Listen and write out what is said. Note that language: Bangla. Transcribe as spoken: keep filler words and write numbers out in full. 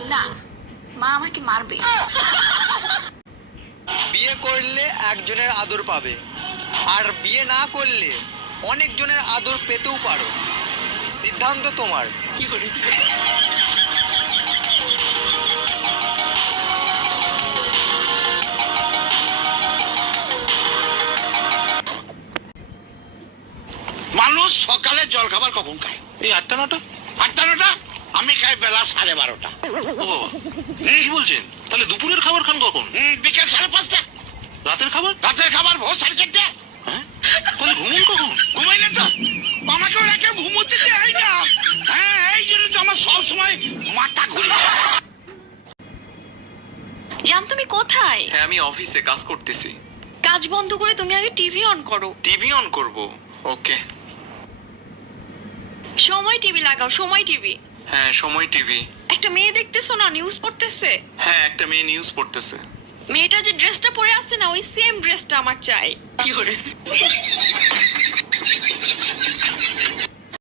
না, মা আমাকে মারবে। বিয়ে করলে একজনের আদর পাবে, আর বিয়ে না করলে অনেকজনের আদর পেতেও পারো। সিদ্ধান্ত তোমার। মানুষ সকালে জল খাবার কখন খায়? এই আটটা নটা। আটটা নটা? আমি খাই বেলা সাড়ে বারোটা। ও কি বলছেন? তাহলে দুপুরের খাবার খান কখন? বিকেল সাড়ে পাঁচটা। রাতের খাবার? রাতের খাবার ভোর সাড়ে চারটে। হ্যাঁ, তাহলে ঘুমুন কখন? ঘুমাই না তো, আমাকে ওরা ঘুমোতে দেয় না। হ্যাঁ, এই জন্য তো আমার সব সময় মাথা ঘুরে। জান, তুমি কোথায়? হ্যাঁ, আমি অফিসে কাজ করতেছি। কাজ বন্ধ করে তুমি আগে টিভি অন করো। টিভি অন করব? ওকে। সময় টিভি লাগাও, সময় টিভি। হ্যাঁ, সময় টিভি। একটা মেয়ে দেখতেছো না, নিউজ পড়তেছে? হ্যাঁ, একটা মেয়ে নিউজ পড়তেছে। মেয়েটা যে ড্রেসটা পরে আছে না, ওই সেম ড্রেসটা আমার চাই। কি করে?